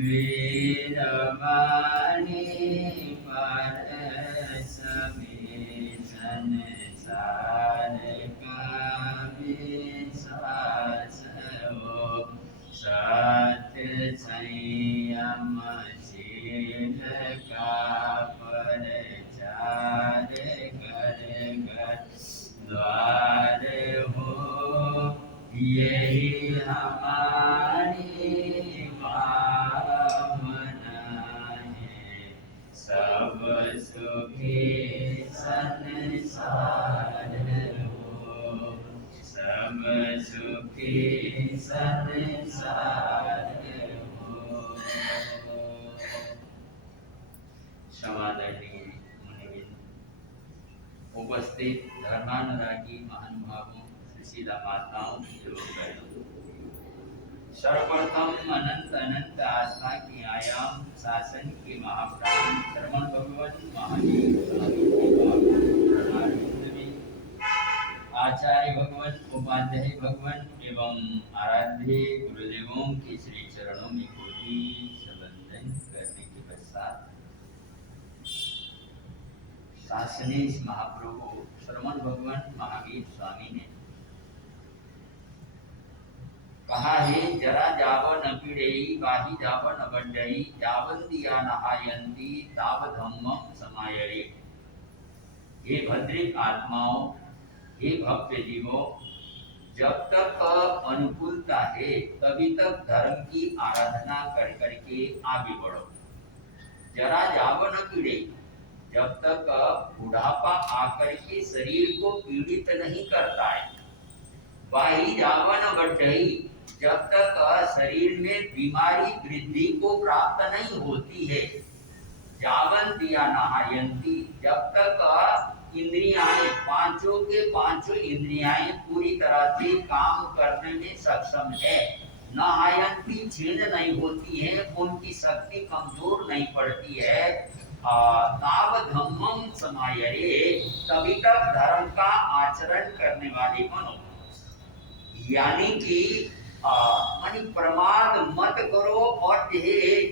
वीरवाणी परस में संसार का विश्वास हो। सत्य संयम शील का प्रचार कर कर द्वार हो। यही हमारी भावना है। सब सुखी संसार हो। सब सुखी संसार हो। समादरणीय मुनिविंद, उपस्थित धर्मानुरागी महानुभावों, सुशीला माताओं एवं बहनों, सर्वप्रथम अनंत अनंत आस्था की आयाम शासन के महाप्राण श्रमण भगवान महावीर स्वामी के प्रणाम में आचार्य भगवान, उपाध्याय भगवान एवं आराध्य गुरुदेवों के श्री चरणों में कोटि संबंधन करने के पश्चात शासनेश महाप्रभु श्रमण भगवान महावीर स्वामी ने कहा है, जरा जावन पीड़ेई बाही जावन बंडई जावन दिया नहायंती ताव धम्मम समायरे। हे भद्रिक आत्माओं, हे भक्त जीवों, जब तक अनुकूलता है तभी तक धर्म की आराधना कर करके आगे बढ़ो। जरा जावन पीड़ेई, जब तक बुढ़ापा आकर के शरीर को पीड़ित नहीं करता है। बाही जावन बढ़ई, जब तक शरीर में बीमारी वृद्धि को प्राप्त नहीं होती है। जावन दिया नहायंती, जब तक इंद्रियाएं पांचों के पांचों इंद्रियाएं पूरी तरह से काम करने में सक्षम है, नहायंती छीण नहीं होती है, उनकी शक्ति कमजोर नहीं पड़ती है। ताव धम्मम समायरे, तभी तक धर्म का आचरण करने वाले बनो। यानी कि मानी प्रमाद मत करो और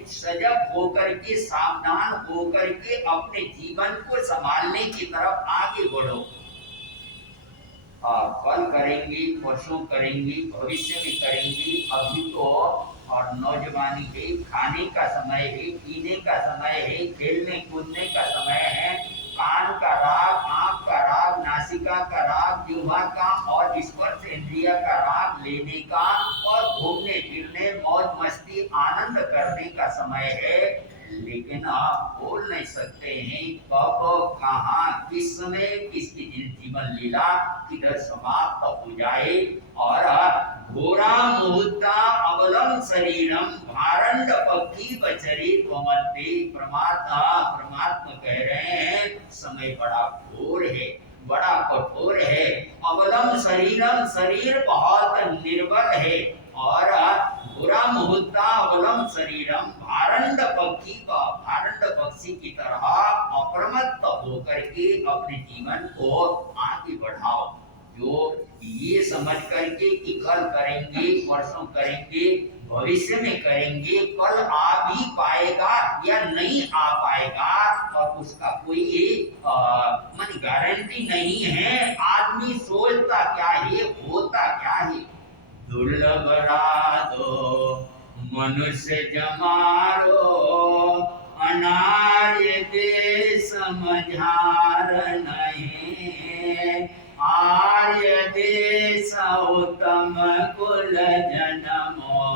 सजग होकर के सावधान होकर के अपने जीवन को संभालने की तरफ आगे बढ़ो। कल करेंगे, परसों करेंगे, भविष्य में करेंगे। अभी तो और नौजवानी है, खाने का समय है, पीने का समय है, खेलने कूदने का समय है। कान का राग, आंख का राग, नासिका का राग, जिह्वा का और स्पर्श इंद्रिय का राग लेने का और घूमने फिरने मौज मस्ती आनंद करने का समय है। लेकिन आप बोल नहीं सकते हैं कब कहाँ किस समय किसकी जीवन लीला किधर समाप्त हो जाए। और घोरा मुहूर्ता अवलम शरीरम भारंड पक्षी बचरी कोमलते। परमात्मा कह रहे हैं समय बड़ा घोर है, बड़ा कठोर है। अवलम शरीरम, शरीर बहुत निर्बल है। और घोरा मुहूर्ता अवलम शरीरम भारंड पक्षी की तरह अप्रमत्त होकर के अपने जीवन को आगे बढ़ाओ। जो ये समझ करके कि कल करेंगे, परसों करेंगे, भविष्य में करेंगे, कल आ भी पाएगा या नहीं आ पाएगा और उसका कोई मन गारंटी नहीं है। आदमी सोचता क्या है, होता क्या है। दुर्लभ राधो मनुष्य जमारो, अनार्य देश समझार नहीं। आर्य देश उत्तम कुल जन्मो,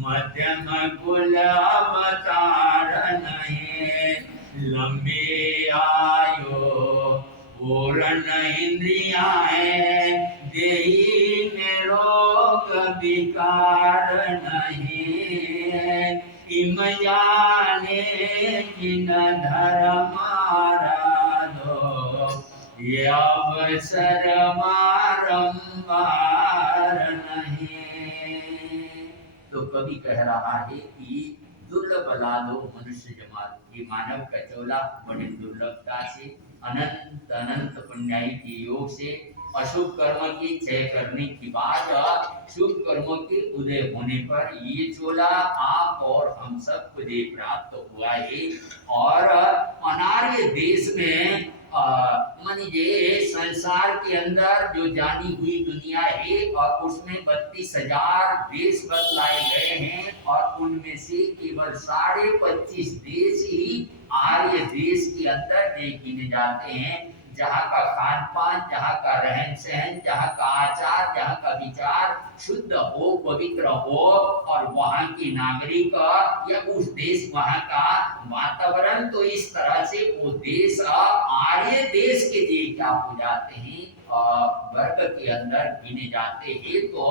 मध्यम कुल अवतार नहीं। लंबी आयु पूर्ण इंद्रियाएं, देही में रोग विकार नहीं। इम जाने जिन धर्म आराधो, ये अवसर बारंबार नहीं। तो कवि कह रहा है कि दुर्लभ लादो मनुष्य जमात, ये मानव का चोला बड़ी दुर्लभता से, अनंत अनंत पुण्याई के योग से, अशुभ कर्म की क्षय करने के बाद शुभ कर्मों के उदय होने पर ये चोला आप और हम सबको ये प्राप्त हुआ है। और अनार्य देश में ये संसार के अंदर जो जानी हुई दुनिया है और उसमें 32,000 देश बतलाए गए हैं और उनमें से केवल 25.5 देश ही आर्य देश के अंदर गिने जाते हैं, जहाँ का खान पान, जहाँ का रहन सहन, जहाँ का आचार, जहाँ का विचार शुद्ध हो, पवित्र हो और वहाँ की नागरिक या उस देश, वहाँ का वातावरण तो इस तरह से वो देश आर्य देश के लिए क्या हो जाते हैं वर्ग के अंदर गिने जाते हैं। तो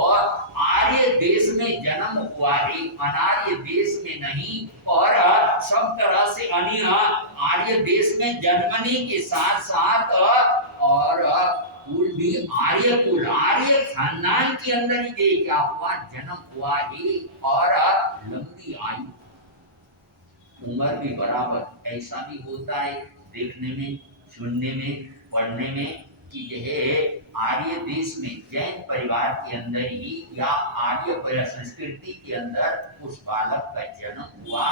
आर्य देश में जन्म हुआ है, अनार्य देश में नहीं। और सब तरह से आर्य देश में जन्मने के साथ साथ और कुल भी आर्य कुल, आर्य खानदान के अंदर ही क्या हुआ, जन्म हुआ है। और लंबी आयु, उम्र भी बराबर। ऐसा भी होता है देखने में, सुनने में, पढ़ने में कि यह आर्य देश में जैन परिवार के अंदर ही या आर्य संस्कृति के अंदर उस बालक का जन्म हुआ,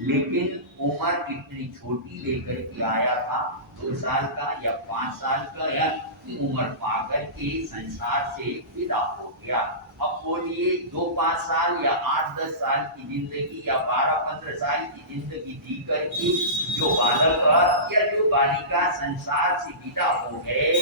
लेकिन उम्र कितनी छोटी लेकर के आया था, 2 साल का या 5 साल का, या उम्र पाकर के संसार से विदा हो गया। अब बोलिए 2-5 साल या 8-10 साल की जिंदगी या 12-15 साल की जिंदगी जी करके जो बालक या जो बालिका संसार से विदा हो गए,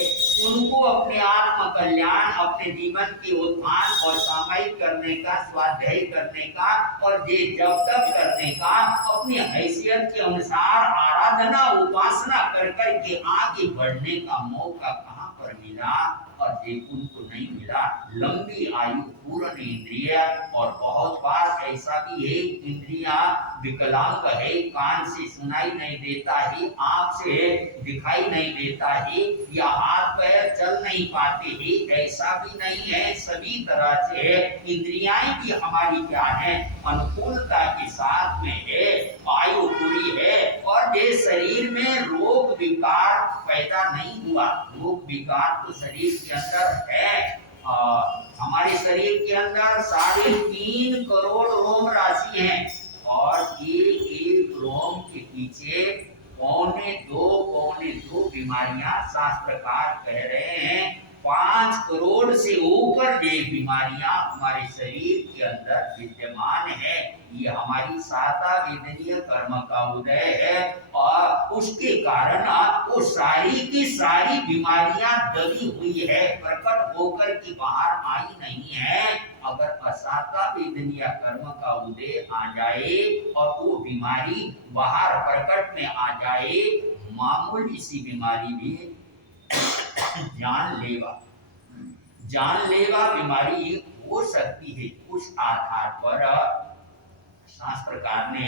उनको अपने आत्म कल्याण, अपने जीवन के उत्थान और सामायिक करने का, स्वाध्याय करने का और ये जब तक करने का, अपनी हैसियत के अनुसार आराधना उपासना कर करके आगे बढ़ने का मौका कहाँ पर मिला, और ये उनको नहीं मिला। लंबी आयु, पूर्ण इंद्रिय, और बहुत बार ऐसा भी है इंद्रियां विकलांग है, कान से सुनाई नहीं देता है, आंख से दिखाई नहीं देता है, या हाथ पैर चल नहीं पाते हैं, ऐसा भी नहीं है। सभी तरह से इंद्रियां भी हमारी क्या है, अनुकूलता के साथ में है, आयु पूरी है, और ये शरीर में रोग विकार पैदा नहीं हुआ। रोग विकार तो शरीर के अंदर है। हमारे शरीर के अंदर 3.5 करोड़ रोम राशि है, और एक रोम के पीछे 2.25 बीमारियां शास्त्रकार कह रहे हैं। 5 करोड़ से ऊपर ये बीमारियां हमारे शरीर के अंदर विद्यमान है। ये हमारी साता वेदनीय कर्म का उदय है, और उसके कारण वो सारी की सारी बीमारियां दबी हुई है, प्रकट होकर के बाहर आई नहीं है। अगर असाता वेदनीय कर्म का उदय आ जाए और वो बीमारी बाहर प्रकट में आ जाए, मामूली सी बीमारी भी जानलेवा बीमारी हो सकती है। उस आधार पर शास्त्रकार ने,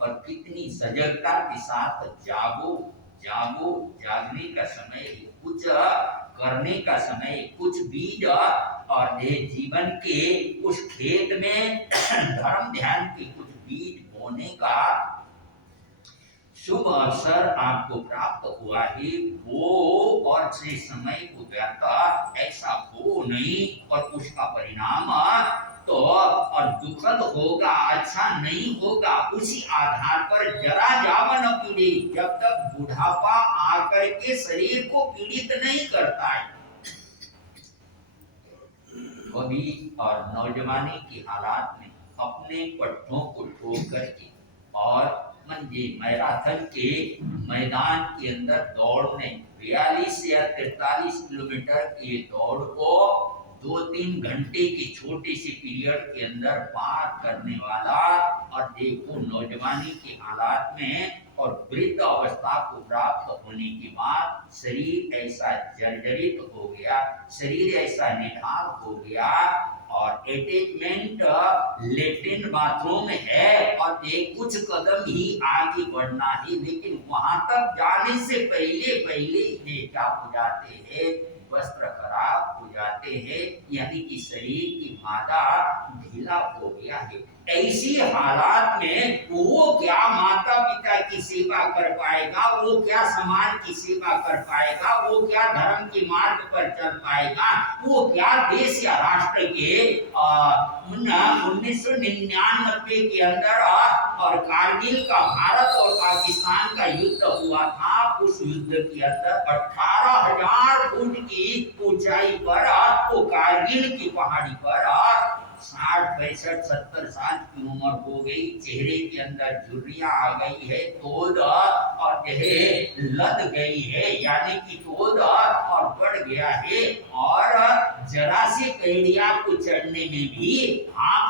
और कितनी सजगता के साथ जागने का समय, कुछ करने का समय, कुछ बीज और जीवन के उस खेत में धर्म ध्यान के कुछ बीज बोने का शुभ अवसर आपको प्राप्त हुआ है। वो और से समय को व्यर्थ ऐसा हो नहीं, और उसका परिणाम तो और दुखद होगा, अच्छा नहीं होगा। उसी आधार पर जरा जावन पीड़े, जब तक बुढ़ापा आकर के शरीर को पीड़ित नहीं करता है, कभी और नौजवानी के हालात में अपने पट्टों को ठोक करके और मैराथन के मैदान के अंदर दौड़ने 42 या 43 किलोमीटर की दौड़ को 2-3 घंटे की छोटी सी पीरियड के अंदर पार करने वाला, और देखो नौजवानी के हालात में और वृद्ध अवस्था को प्राप्त होने के बाद शरीर ऐसा जर्जरित हो गया, शरीर ऐसा निढाल हो गया, और अटैचमेंट लेट्रिन बाथरूम है, और कुछ कदम ही आगे बढ़ना है, लेकिन वहां तक जाने से पहले ये क्या हो जाते हैं, वस्त्र खराब हो जाते हैं, यानी कि शरीर की मादा ढीला हो गया है। ऐसी हालात में वो क्या माता पिता की सेवा कर पाएगा, वो क्या समाज की सेवा कर पाएगा, वो क्या धर्म के मार्ग पर चल पाएगा, वो क्या देश या राष्ट्र के 1999 के अंदर और कारगिल का भारत और पाकिस्तान का युद्ध हुआ था। उस युद्ध के अंदर 18,000 फुट की ऊंचाई पर वो कारगिल की पहाड़ी पर 60 65 70 साल की उम्र हो गई, चेहरे के अंदर झुर्रियां आ गई है, तोद और लद गई है, यानी कि तोद और बढ़ गया है, और जरा से कैड़िया को चढ़ने में भी आप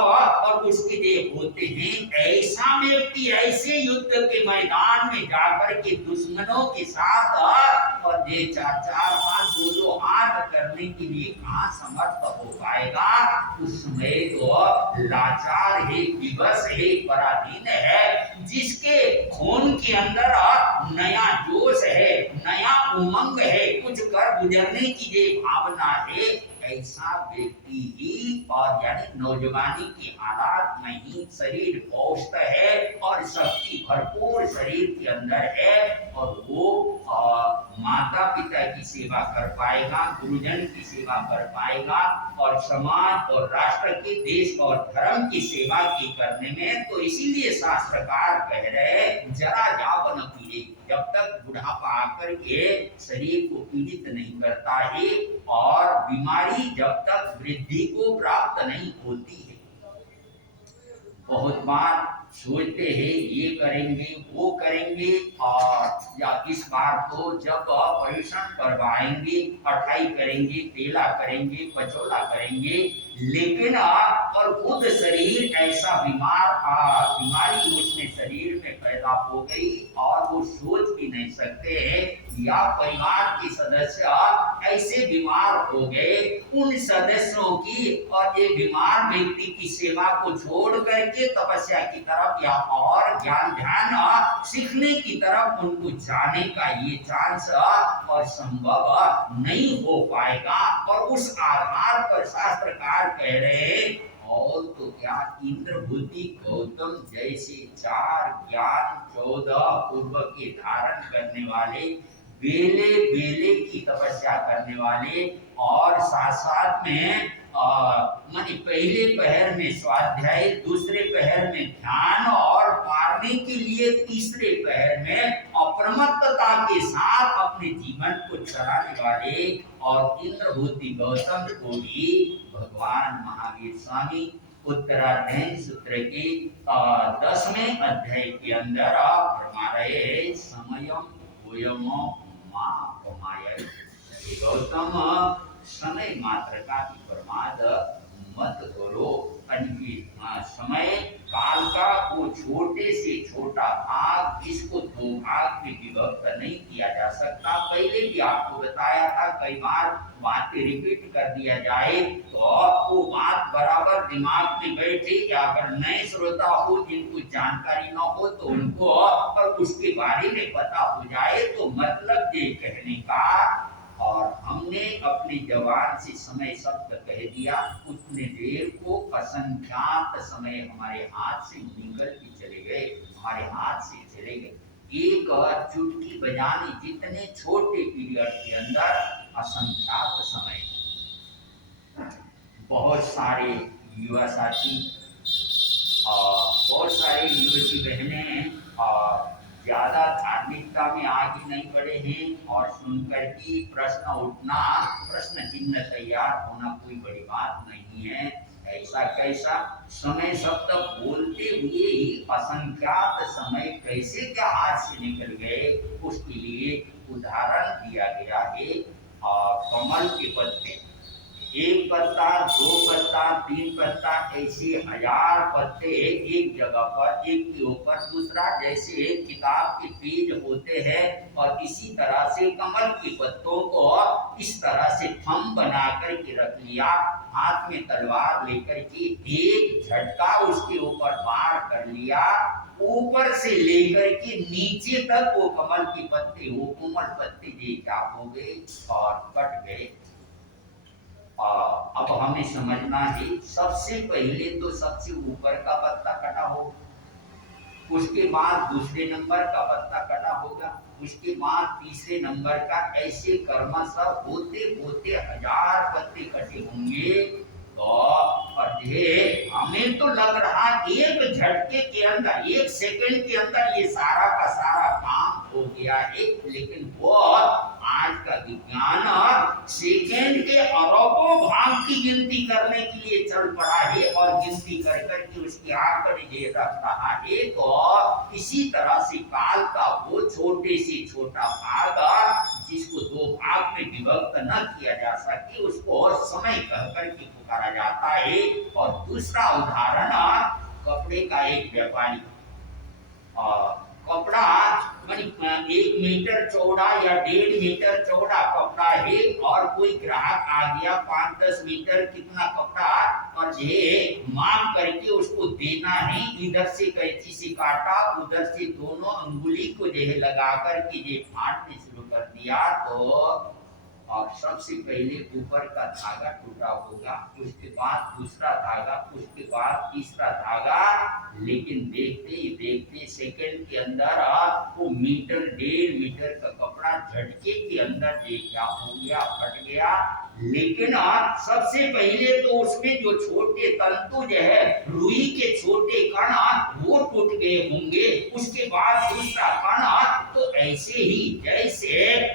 और उसके लिए होते हैं। ऐसा व्यक्ति ऐसे युद्ध के मैदान में जाकर के दुश्मनों के साथ और दे 4-4 5 2-2 हाथ करने के लिए कहाँ समर्थ हो पाएगा। उसमें तो लाचार है, विवश है, पराधीन है, जिसके खून के अंदर नया जोश है, नया उमंग है, कुछ कर गुजरने की जो भावना है, ऐसा व्यक्ति ही और यानी नौजवानी के हालात में ही शरीर पौष्ट है और शक्ति भरपूर शरीर के अंदर है, और वो माता पिता की सेवा कर पाएगा, गुरुजन की सेवा कर पाएगा, और समाज और राष्ट्र के, देश और धर्म की सेवा की करने में। तो इसीलिए शास्त्रकार कह रहे जरा जावन पीड़े, जब तक बुढ़ापा आकर के शरीर को पीड़ित नहीं करता है और बीमारी जब तक वृद्धि को प्राप्त नहीं होती है। बहुत बार सोचते हैं ये करेंगे वो करेंगे, और या इस बार तो जब परिश्रम करवाएंगे, पढ़ाई करेंगे, तेला करेंगे, पचोला करेंगे, लेकिन और खुद शरीर ऐसा बीमारी उसमें शरीर में पैदा हो गई और वो सोच भी नहीं सकते हैं, या परिवार के सदस्य ऐसे बीमार हो गए, उन सदस्यों की और ये बीमार व्यक्ति की सेवा को छोड़ करके तपस्या की तरफ या और ज्ञान ध्यान सीखने की तरफ उनको जाने का ये चांस और संभव नहीं हो पाएगा। और उस आधार पर शास्त्रकार कह रहे और तो क्या, इंद्रभूति गौतम जैसे 4 ज्ञान 14 पूर्व के धारण करने वाले, बेले बेले की तपस्या करने वाले, और साथ साथ में माने पहले पहर में स्वाध्याय, दूसरे पहर में ध्यान, और पारने के लिए तीसरे पहर में अप्रमत्तता के साथ अपने जीवन को चलाने वाले, और इंद्रभूति गौतम को भी भगवान महावीर स्वामी उत्तराध्ययन सूत्र के 10वें अध्याय के अंदर फरमा रहे समयम वयम माया। गौतम समय मात्र का भी प्रमाद मत करो। समय काल का वो छोटे से छोटा भाग, इसको 2 भाग में विभक्त नहीं किया जा सकता। पहले भी आपको बताया था, कई बार बातें रिपीट कर दिया जाए तो वो बात बराबर दिमाग में बैठे, या अगर नए श्रोता हो जिनको जानकारी न हो तो उनको और उसके बारे में पता हो जाए, तो मतलब ये कहने का, और हमने अपनी जबान से समय शब्द कह दिया, उतने देर को असंख्यात समय हमारे हाथ से निकल के चले गए, हमारे हाथ से चले गए। एक चुटकी बजाने जितने छोटे पीरियड के अंदर असंख्यात समय। बहुत सारे युवा साथी और बहुत सारे युवती बहनें ज्यादा धार्मिकता में आगे नहीं बढ़े हैं, और सुनकर की प्रश्न उठना, प्रश्न चिन्ह तैयार होना कोई बड़ी बात नहीं है। ऐसा कैसा समय शब्द बोलते हुए ही असंख्यात समय कैसे क्या हाथ से निकल गए, उसके लिए उदाहरण दिया गया है। कमल के पत्ते, 1 पत्ता 2 पत्ता 3 पत्ता, ऐसे 1000 पत्ते एक जगह पर, एक के ऊपर दूसरा, जैसे किताब के पेज होते हैं, और इसी तरह से कमल के पत्तों को इस तरह से थंब बना करके रख लिया, हाथ में तलवार लेकर के एक झटका उसके ऊपर वार कर लिया, ऊपर से लेकर के नीचे तक वो कमल के पत्ते, वो कोमल पत्ते जे क्या हो गए और कट गए। अब हमें समझना है, सबसे पहले तो सबसे ऊपर का पत्ता कटा हो, उसके बाद दूसरे नंबर का पत्ता कटा होगा, उसके बाद तीसरे नंबर का, ऐसे क्रमशः होते होते 1000 पत्ते कटे होंगे। तो हमें तो लग रहा एक झटके के अंदर, एक सेकंड के अंदर ये सारा का सारा काम हो गया है, लेकिन वो आज का विज्ञान सेकंड के अरबों भाग की गिनती करने के लिए चल पड़ा है और गिनती कर करके उसकी आंकड़े दे रख रहा है। तो इसी तरह से काल का वो छोटे से छोटा भाग जिसको दो भाग में विभक्त न किया जा सके उसको और समय कह करके पुकारा जाता है। और दूसरा उदाहरण, कपड़े का एक व्यापारी, कपड़ा मानी 1 मीटर चौड़ा या 1.5 मीटर चौड़ा कपड़ा है और कोई ग्राहक आ गया 5-10 मीटर कितना कपड़ा, और ये माप करके उसको देना है, इधर से कैंची से काटा, उधर से दोनों अंगुली को जो है लगा करके ये फाड़ने शुरू कर दिया। तो और सबसे पहले ऊपर का धागा टूटा होगा, उसके बाद दूसरा धागा, उसके बाद तीसरा धागा, लेकिन देखते ही देखते सेकंड के अंदर वो 1.5 मीटर का कपड़ा झटके के अंदर क्या हो गया, फट गया। लेकिन सबसे पहले तो उसमें जो छोटे तंतु जो है, रुई के छोटे कण वो टूट गए होंगे, उसके बाद दूसरा कण, तो ऐसे ही जैसे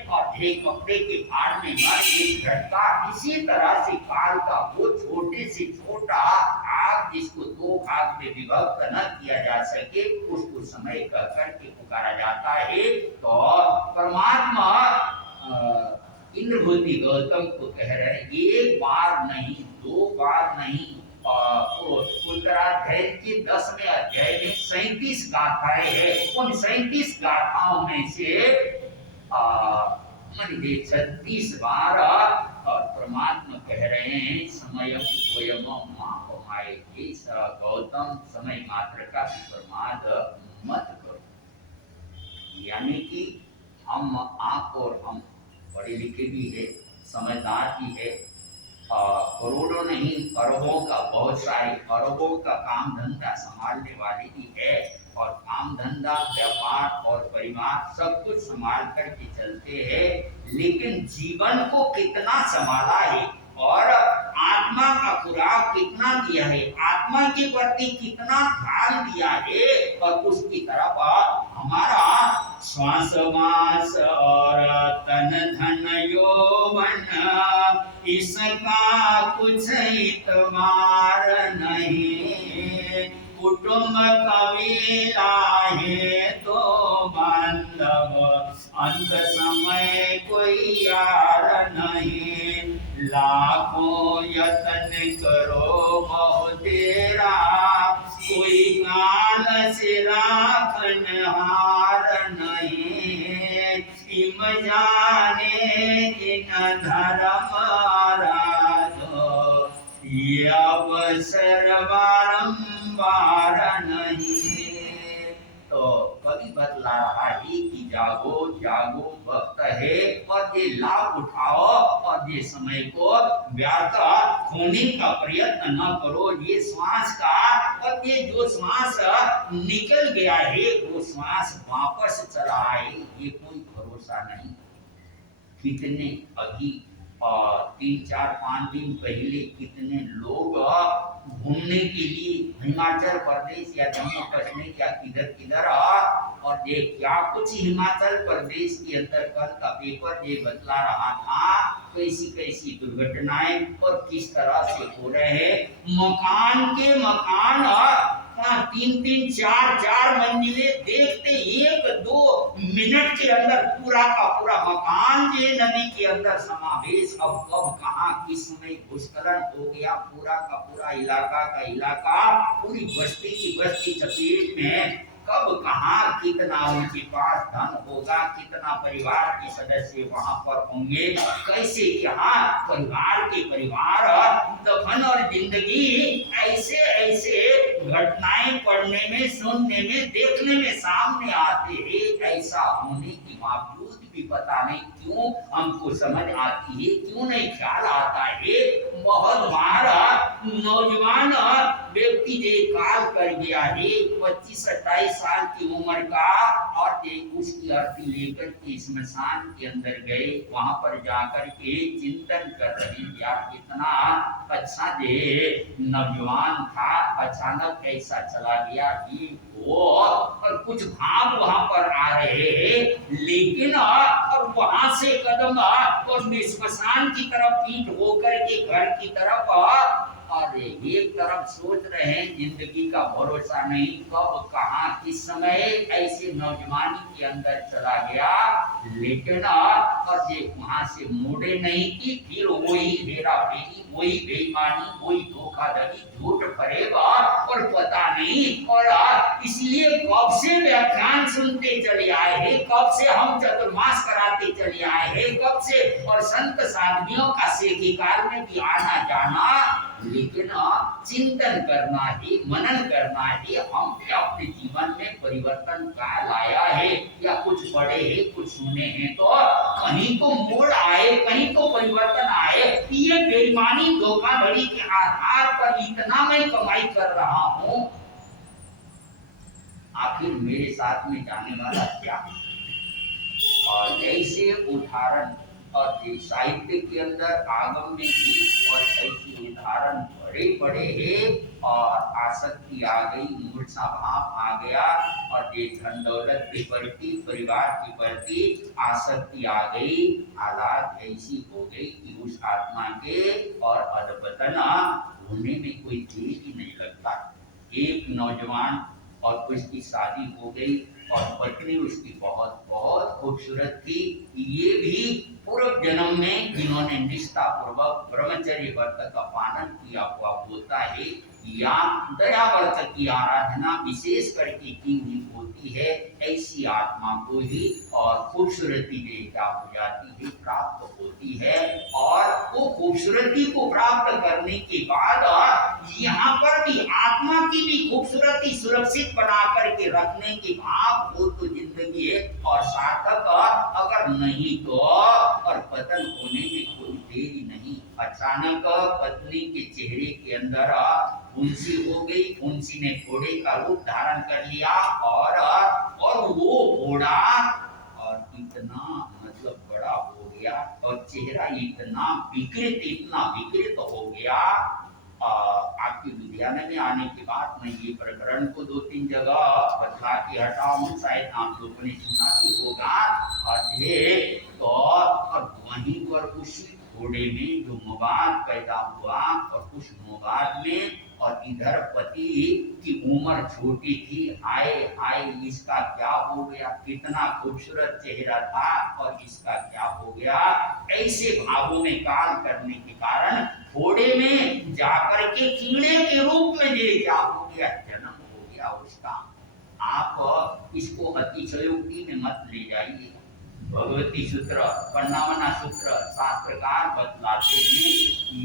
और कपड़े के फाड़ने में एक झटका, इसी तरह से काल का वो छोटे से छोटा आग जिसको दो भाग में विभक्त न किया जा सके उसको समय कह करके पुकारा जाता है। तो परमात्मा इंद्रभूति गौतम को कह रहे हैं, एक बार नहीं, 2 बार नहीं, उत्तराध्याय के 10वें अध्याय में 37 गाथाएं हैं। उन 37 गाथाओं में से 36 बार और परमात्मा कह रहे हैं समय स्वयं मापमाए, गौतम समय मात्र का प्रमाद मत करो। यानी कि आप और हम पढ़े लिखे भी है, समझदार भी है, करोड़ों नहीं अरबों का, बहुत सारे अरबों का काम धंधा संभालने वाले भी है, और काम धंधा व्यापार और परिवार सब कुछ संभाल करके चलते हैं। लेकिन जीवन को कितना संभाला है और आत्मा का खुराक कितना दिया है, आत्मा के प्रति कितना ध्यान दिया है, और उसकी तरफ हमारा श्वास मास और तन धन यौवन इसका कुछ इतबार नहीं। कुटुंब कबीला है तो बांधव, अंत समय कोई यार नहीं। लाखों यत्न करो बहु तेरा, कोई काल से राखन हार नहीं। इम जाने जिन धर्म राजो, ये अवसर बारंबार नहीं। तो कवि बतला रहा है कि जागो जागो वक्त है, और ये लाभ उठाओ और ये समय को व्यर्थ खोने का प्रयत्न न करो। ये श्वास का, और ये जो श्वास निकल गया है वो श्वास वापस चला आए ये कोई भरोसा नहीं। कितने अभी 3-4-5 दिन पहले कितने लोग घूमने के लिए हिमाचल प्रदेश या जम्मू कश्मीर या किधर किधर, और ये क्या कुछ हिमाचल प्रदेश के अंदर कल का पेपर ये बतला रहा था कैसी कैसी दुर्घटनाएं और किस तरह से हो रहे हैं। मकान के मकान 3-3, 4-4 मंजिले, देखते 1-2 मिनट के अंदर पूरा का पूरा मकान जे नदी के अंदर समावेश। अब कब कहां किस समय भूस्खलन हो गया, पूरा का पूरा इलाका का इलाका, पूरी बस्ती की बस्ती चपेट में। कब कहां कितना उनके पास धन होगा, कितना परिवार के सदस्य वहां पर होंगे, कैसे क्या परिवार के परिवार दफन और जिंदगी, ऐसे ऐसे घटनाएं पढ़ने में, सुनने में, देखने में सामने आते हैं। ऐसा होने के बावजूद भी पता नहीं क्यों हमको समझ आती है, क्यों नहीं ख्याल आता है। बहुत बार नौजवान व्यक्ति जे काल कर गया है 25-27 साल की उम्र का, और उसकी अर्थी लेकर के स्मशान के अंदर गए, वहां पर जाकर के चिंतन कर रहे यार इतना अच्छा जे नौजवान था, अचानक ऐसा चला गया कि वो, और कुछ भाव वहां पर आ रहे हैं, लेकिन और वहां से कदम और स्मशान की तरफ पीठ होकर के घर की तरफ, और एक तरफ सोच रहे हैं जिंदगी का भरोसा नहीं, कब कहां किस समय ऐसे नौजवानी के अंदर चला गया, लेकिन और ये वहां से मुड़े नहीं कि फिर वही हेरा फेरी, वही बेईमानी, वही धोखाधड़ी, झूठ फरेब और पता नहीं। और इसलिए कब से व्याख्यान सुनते चले आए हैं, कब से हम चतुर्मास कराते चले आए हैं, कब से और संत साधवियों का सेठी काल में भी आना जाना, लेकिन चिंतन करना है, मनन करना है, हम अपने जीवन में परिवर्तन का लाया है, या कुछ पढ़े हैं, कुछ सुने हैं, तो कहीं तो मोड़ आए, कहीं तो परिवर्तन आए। ये बेईमानी धोखाधड़ी के आधार पर इतना मैं कमाई कर रहा हूं, आखिर मेरे साथ में जाने वाला क्या। और ऐसे उदाहरण और साहित्य के अंदर आगम में भी और ऐसे उदाहरण बड़े बड़े हैं। और आसक्ति आ गई, मूर्छा भाव आ गया, और ये धन दौलत के प्रति, परिवार के प्रति आसक्ति आ गई, हालात ऐसी हो गई कि उस आत्मा के और अधपतन होने में कोई देर ही नहीं लगता। एक नौजवान और उसकी शादी हो गई, और पत्नी उसकी बहुत बहुत खूबसूरत थी। ये भी पूर्व जन्म में जिन्होंने निष्ठा पूर्वक ब्रह्मचर्य व्रत का पालन किया हुआ होता है, या दया व्रत की आराधना विशेष करके की हुई होती है, ऐसी आत्मा को ही और खूबसूरती देवता हो जाती है, प्राप्त होती है। और वो खूबसूरती को प्राप्त करने के बाद यहाँ पर भी आत्मा की भी खूबसूरती सुरक्षित बना करके रखने के भाव वो तो जिंदगी है और सार्थक, अगर नहीं तो और पतन होने में कोई देरी नहीं। अचानक पत्नी के चेहरे के अंदर फुंसी हो गई, फुंसी ने घोड़े का रूप धारण कर लिया, और वो घोड़ा और इतना मतलब बड़ा हो गया, और चेहरा इतना विकृत हो गया। आपके विद्यालय में आने के बाद मैं ये प्रकरण को 2-3 जगह बतला के हटा हूँ, शायद आप लोगों ने सुना भी होगा। और वहीं पर उस घोड़े में जो मवाद पैदा हुआ, और उस मवाद में और इधर पति की उम्र छोटी थी, हाय हाय इसका क्या हो गया, कितना खूबसूरत चेहरा था और इसका क्या हो गया। ऐसे भावों में काल करने के कारण घोड़े में जाकर के कीड़े के रूप में ये क्या हो गया, जन्म हो गया उसका। आप इसको अतिशयोक्ति में मत ले जाइए। भगवती सूत्र, पन्नावना सूत्र शास्त्रकार बतलाते हैं,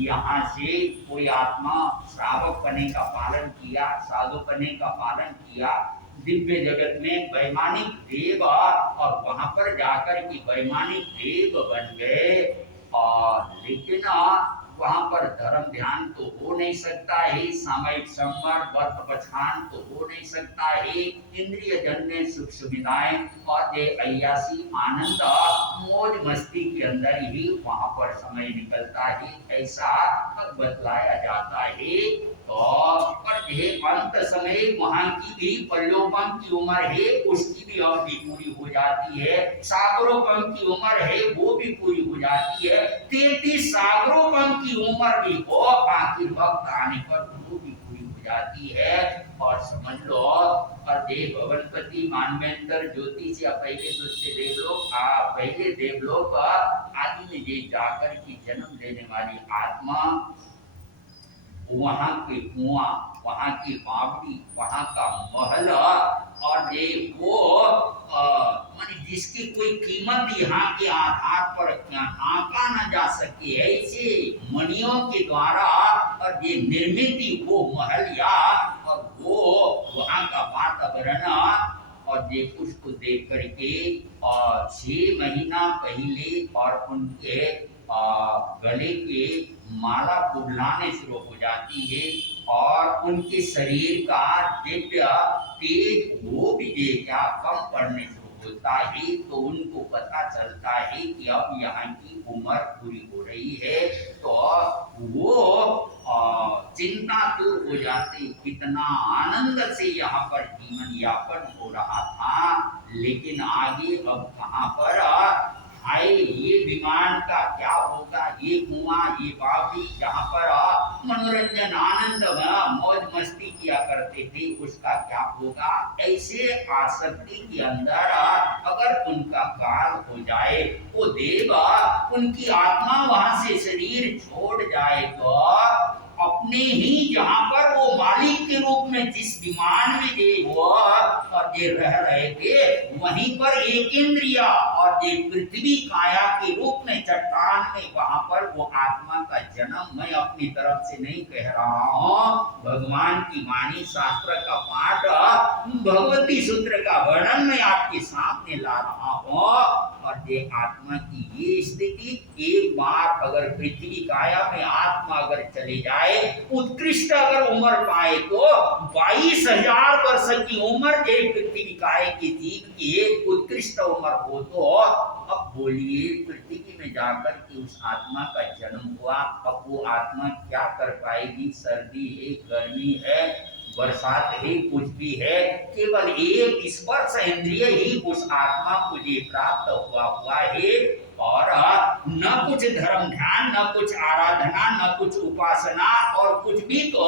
यहाँ से कोई आत्मा श्रावक बने का पालन किया, साधु बने का पालन किया, दिव्य जगत में वैमानिक देव, और वहां पर जाकर के वैमानिक देव बन गए। और लेकिन वहां पर धर्म ध्यान तो हो नहीं सकता है, सामयिक संवर व्रत बछान तो हो नहीं सकता है, इंद्रिय जन्य सुख सुविधाएं और ये अय्यासी आनंद मौज मस्ती के अंदर ही वहां पर समय निकलता है, ऐसा बतलाया जाता है। तो अंत समय वहां की भी प्रलोभन की उम्र है, उसकी भी अवधि पूरी हो जाती है। सागरोपम की उम्र है, वो भी पूरी हो जाती है। 33 सागरोपम की उम्र भी हो, आखिर वक्त आने पर वो भी पूरी हो जाती है। और समझ लो, और देव भवनपति मानवेंद्र ज्योतिष या पहले दूसरे देवलोक, पहले देवलोक आदि में जे जाकर की जन्म लेने वाली आत्मा, वहां के कुआं, वहां की बावड़ी, वहां का महल, और ये वो माने जिसकी कोई कीमत यहाँ के आधार पर आंका न जा सके, ऐसे मणियों के द्वारा और ये निर्मित वो महल, या और वो वहां का वातावरण और ये उसको देख करके 6 महीना पहले और उनके गले के माला कुबलाने शुरू हो जाती है और उनके शरीर का दिव्य तेज वो भी क्या कम पड़ने शुरू होता है। तो उनको पता चलता है कि अब यहाँ की उम्र पूरी हो रही है। तो वो चिंता दूर हो जाती, कितना आनंद से यहाँ पर जीवन यापन हो रहा था। लेकिन आगे अब कहाँ पर हाय ये विमान का क्या होगा, ये कुआं ये बावड़ी जहाँ पर मनोरंजन आनंद मौज मस्ती किया करते थे उसका क्या होगा। ऐसे आसक्ति के अंदर अगर उनका काल हो जाए वो देव उनकी आत्मा वहां से शरीर छोड़ जाए तो अपने ही जहाँ पर वो मालिक के रूप में जिस विमान में दे वो और ये रह रहे थे वहीं पर एक इंद्रिया और ये पृथ्वी काया के रूप में चट्टान में वहां पर वो आत्मा का जन्म मैं अपनी तरफ से नहीं कह रहा हूँ, भगवान की वाणी शास्त्र का पाठ भगवती सूत्र का वर्णन मैं आपके सामने ला रहा हूँ। और ये आत्मा की ये स्थिति एक बार अगर पृथ्वी काया में आत्मा अगर चले जाए उत्कृष्ट अगर उम्र पाए तो 22,000 वर्ष की उम्र एक पृथ्वी काय के जीव की एक उत्कृष्ट उम्र हो तो अब बोलिए पृथ्वी में जाकर के उस आत्मा का जन्म हुआ, अब वो आत्मा क्या कर पाएगी। सर्दी है, गर्मी है, बरसात है, कुछ भी है, केवल एक स्पर्श इंद्रिय ही उस आत्मा को ये प्राप्त हुआ है। और न कुछ धर्म ध्यान, न कुछ आराधना, न कुछ उपासना और कुछ भी तो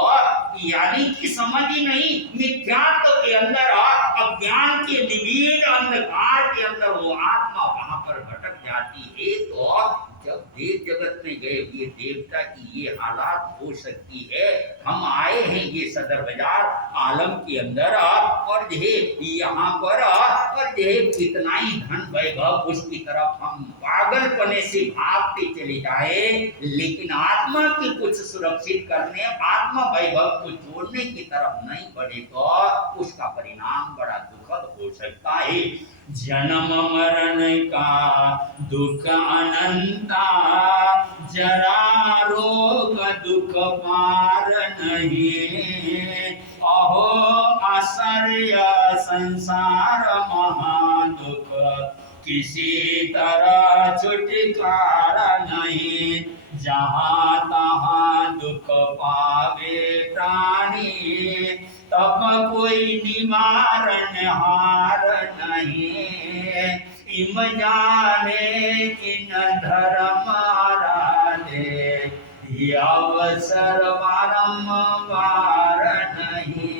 यानी कि समझ ही नहीं, मिथ्यात्व के अंदर अज्ञान के निविड़ अंधकार के अंदर वो आत्मा वहां पर भटक जाती है। तो जब देव जगत में गए ये देवता की ये हालात हो सकती है, हम आए हैं ये सदर बाजार आलम के अंदर और यहाँ पर और कितना ही धन वैभव उसकी तरफ हम पागलपने से भागते चले जाए, लेकिन आत्मा की कुछ सुरक्षित करने आत्मा वैभव को जोड़ने की तरफ नहीं बढ़े तो उसका परिणाम बड़ा दुखद हो सकता है। जन्म मरण का दुख अनंता, जरा रोग दुख पार नहीं, अहो आश्चर्य संसार महादुख, किसी तरह छुटकारा नहीं, जहाँ तहाँ दुख पावे प्राणी, तब कोई निवारण हार नहीं, इम जाने किन धर्म आराधे, अवसर बारंबार नहीं।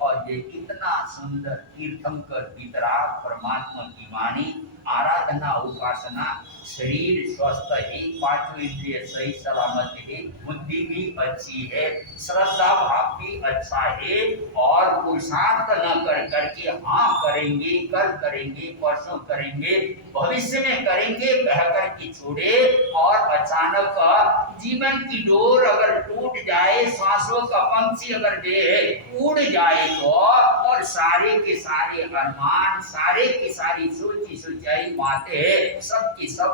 और ये कितना सुंदर तीर्थंकर वितराग परमात्मा की वाणी, आराधना उपासना, शरीर स्वस्थ है, पांचों इंद्रिय सही सलामत है, बुद्धि भी अच्छी है, श्रद्धा भाव भी अच्छा है और पुरुषार्थ न कर करके हाँ करेंगे, कल करेंगे, परसों करेंगे, भविष्य में करेंगे कह कर के छोड़े और अचानक जीवन की डोर अगर टूट जाए, सांसों का पंछी अगर उड़ जाए तो और सारे के सारे अरमान, सारे के सारी सोची सोचाई बातें सब की सब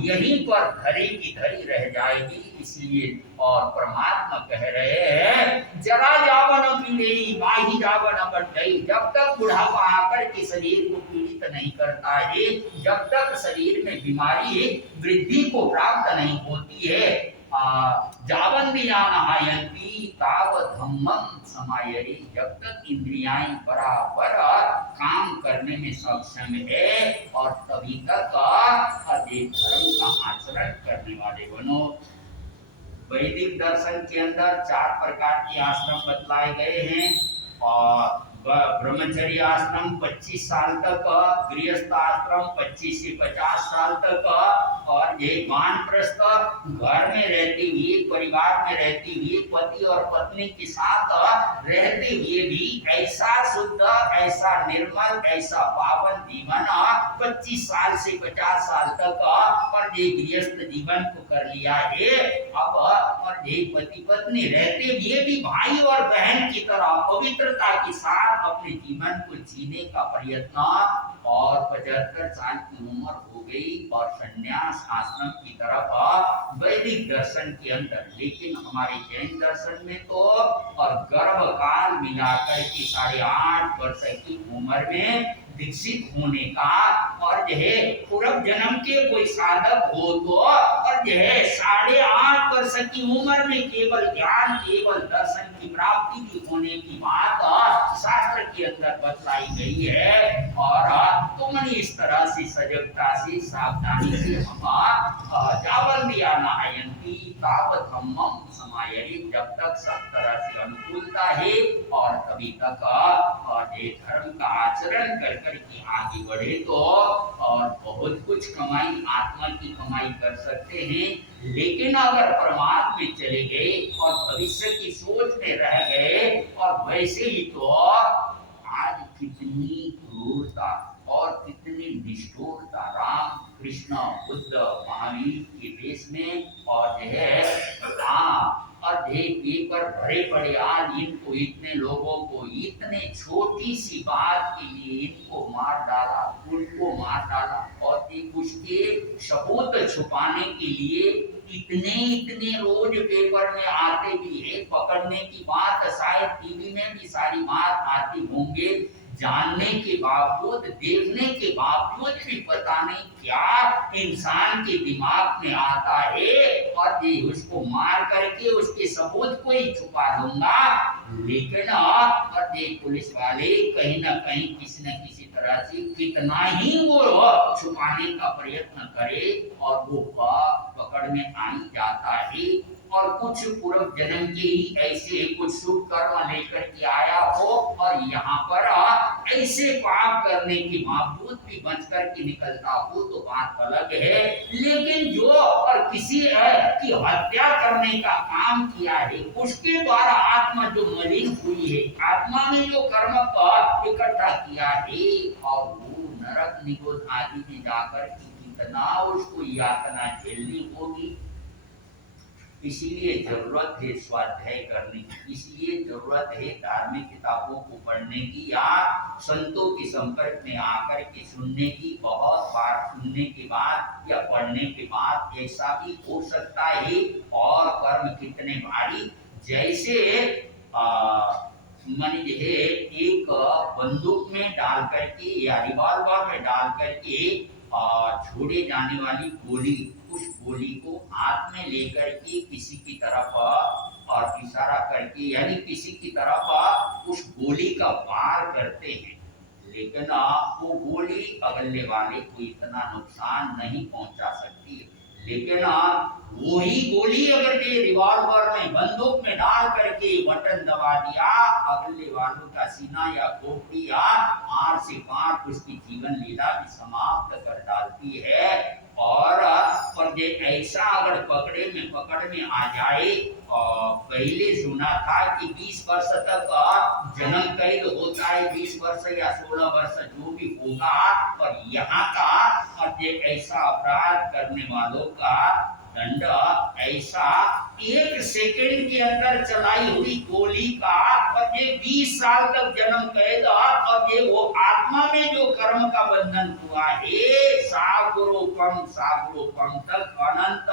यहीं पर धरी की धरी रह जाएगी। इसलिए और परमात्मा कह रहे हैं जरा जावन पीड़े माही जावन बंटई, जब तक बुढ़ापा आकर के शरीर को पीड़ित नहीं करता है, जब तक शरीर में बीमारी वृद्धि को प्राप्त नहीं होती है, जावन भी आनहायंती ताव धम्मं समायरी, जब तक इंद्रियां बराबर काम करने में सक्षम है और तभी तक अधिक धर्म का आचरण करने वाले बनो। वैदिक दर्शन के अंदर 4 प्रकार के आश्रम बतलाए गए हैं और ब्रह्मचर्य आश्रम 25 साल तक, गृहस्थ आश्रम 25 से 50 साल तक और ये वानप्रस्थ घर में रहते हुए, परिवार में रहते हुए, पति और पत्नी के साथ रहते हुए भी ऐसा शुद्ध, ऐसा निर्मल, ऐसा पावन जीवन 25 साल से 50 साल तक और ये गृहस्थ जीवन को कर लिया है। अब और ये पति पत्नी रहते हुए भी भाई और बहन की तरह पवित्रता के साथ अपने जीवन को जीने का प्रयत्न। और 75 साल की उम्र हो गई और संन्यास आश्रम की तरफ वैदिक दर्शन के अंदर, लेकिन हमारे जैन दर्शन में तो और गर्भ काल मिलाकर के 8.5 वर्ष की उम्र में विकसित होने का, और पूर्व जन्म के कोई साधक हो तो और 8.5 वर्ष की उम्र में केवल ज्ञान केवल दर्शन की प्राप्ति भी होने की बात शास्त्र के अंदर बतलाई गई है। और तो मन इस तरह से सजगता से सावधानी से हम जावल दिया नायंती तावत हम समायरी, जब तक सब तरह से अनुकूलता है और तभी तक धर्म का आचरण कर करके आगे बढ़े तो और बहुत कुछ कमाई आत्मा की कमाई कर सकते हैं। लेकिन अगर परमात्मा में चले गए और भविष्य की सोच में रह गए और वैसे ही तो आज कितनी क्रूरता और कितनी निष्ठुरता राम कृष्ण बुद्ध महावीर के देश में और पेपर भरे पड़े आज इनको इतने लोगों को इतने छोटी सी बात के लिए इनको मार डाला उनको मार डाला और एक उसके सबूत छुपाने के लिए इतने रोज पेपर में आते भी है। पकड़ने की बात शायद टीवी में भी सारी बात आती होंगे, जानने के बावजूद देखने के बावजूद भी पता नहीं क्या इंसान के दिमाग में आता है और ये उसको मार करके उसके सबूत को ही छुपा दूंगा। लेकिन और ये पुलिस वाले कहीं ना कहीं किसी न किसी तरह से कितना ही वो छुपाने का प्रयत्न करे और वो पकड़ में आ ही जाता है। और कुछ पूर्व जन्म के ही ऐसे कुछ शुभ कर्म लेकर के आया हो और यहाँ पर ऐसे पाप करने के बावजूद भी बच करके निकलता हो तो बात अलग है। लेकिन जो और किसी की हत्या करने का काम किया है उसके द्वारा आत्मा जो मलिन हुई है, आत्मा में जो कर्म इकट्ठा किया है और वो नरक निगोद आदि में जाकर कितना उसको यातना झेलनी होगी। इसीलिए जरूरत है स्वाध्याय करने की, इसलिए जरूरत है धार्मिक किताबों को पढ़ने की या संतों के संपर्क में आकर के सुनने की। बहुत बार सुनने के बाद या पढ़ने के बाद ऐसा भी हो सकता है और कर्म कितने भारी, जैसे मन एक बंदूक में डाल करके या रिवॉल्वर में डाल करके छोड़े जाने वाली गोली, उस गोली को हाथ में लेकर के किसी की तरफ और इशारा करके यानी किसी की तरफ उस गोली का वार करते हैं, लेकिन वो गोली अगले वाले को इतना नुकसान नहीं पहुंचा सकती। लेकिन वही गोली अगर ये रिवॉल्वर में बंदूक में डाल करके बटन दबा दिया, अगले वालों का सीना या खोपड़ी या आर से पार उसकी जीवन लीला भी समाप्त कर डालती है। और ये ऐसा अगर पकड़ में आ जाए, पहले सुना था कि 20 वर्ष तक जन्म कैद होता है, 20 वर्ष या 16 वर्ष जो भी होगा। और यहाँ का और ये ऐसा अपराध करने वालों का दंड ऐसा 1 सेकंड के अंदर चलाई हुई गोली का और ये 20 साल तक जन्म कैद और ये वो आत्मा में जो कर्म का बंधन हुआ है, सागरोपम तक अनंत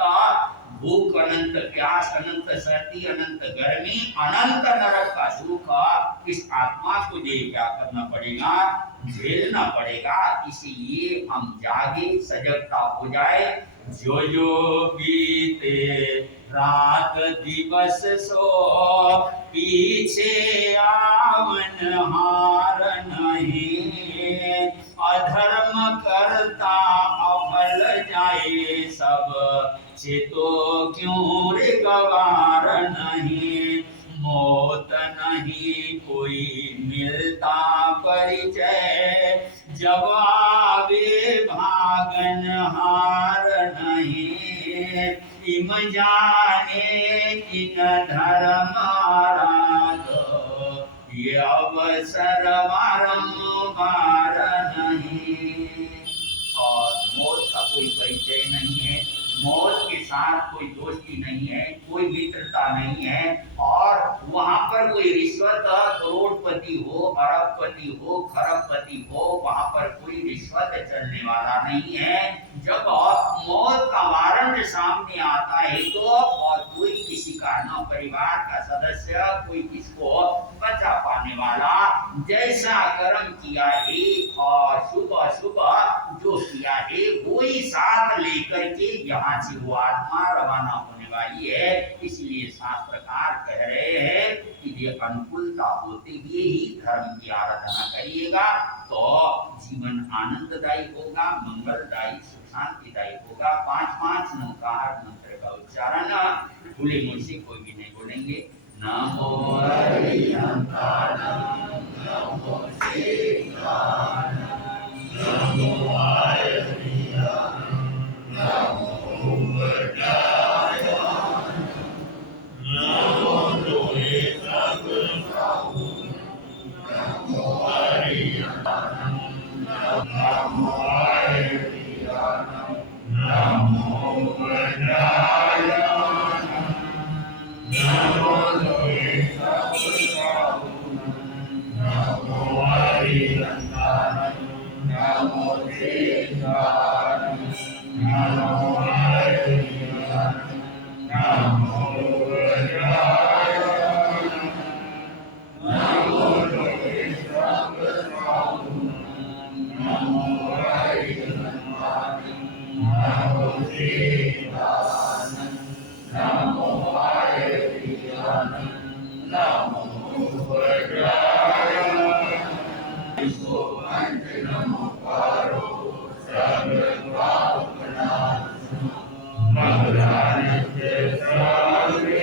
भूख, अनंत प्यास, अनंत सर्दी, अनंत गर्मी, अनंत नरक का दुख इस आत्मा को क्या करना पड़ेगा, झेलना पड़ेगा। इसलिए हम जागे सजगता हो जाए। जो बीते रात दिवस सो पीछे आवन हार नहीं, अधर्म करता अफल जाए सब, चेतो क्यों रे गवार नहीं, मौत नहीं कोई मिलता परिचय, जब आवे भागन हार नहीं, इम जाने किन धर्म आराधो, ये अवसर बारंबार नहीं। और मौत का कोई परिचय नहीं है, मौत के साथ कोई दोस्ती नहीं है, कोई मित्रता नहीं है, और वहां पर कोई रिश्वत, करोड़पति हो, अरबपति हो, खरबपति हो, वहां पर कोई रिश्वत चलने वाला नहीं है। जब मौत का वारंट सामने आता है तो और कोई किसी का न परिवार का सदस्य, कोई किसको बचा पाने वाला, जैसा कर्म किया है और शुभ अशुभ जो किया है वो ही साथ लेकर के यहाँ से वो आत्मा रवाना होने वाली है। इसलिए शास्त्रकार कह रहे हैं कि ये अनुकूलता होते हुए ही धर्म की आराधना करिएगा तो जीवन आनंददायी होगा, मंगलदायी, सुख शांतिदायी होगा। 5-5 नमकार मंत्र का उच्चारण भूले मुझसे कोई भी नहीं बोलेंगे। नमो हरिहंताय, नमो शिवाय, नमो हरिहंताय, नमो बुद्धाय, नमो तुहे सब प्रभु, नमो हरिहंताय, नमो हरिहंताय, नमो बुद्धाय, नमो तुहे सब प्रभु, नमो हरिहंताय, नमो शिवाय, नमो हरिहंताय, नमो बुद्धाय, नमो तुहे सब प्रभु, नमो हरिहंताय, नमो शिवाय, नमो हरिहंताय, नमो बुद्धाय। इसको अंत नमो करो सब पाप नाश, मंगलानि के सारे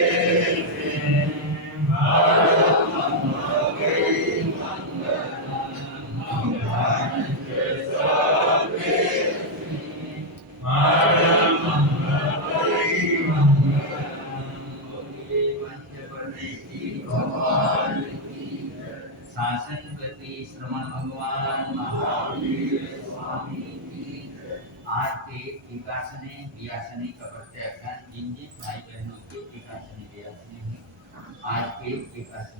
शासन गति श्रमण भगवान महावीर स्वामी की। आज के एकासने व्यासने का प्रत्यय जिन जिन भाई बहनों के एकासने व्यासने हैं आज के एकासने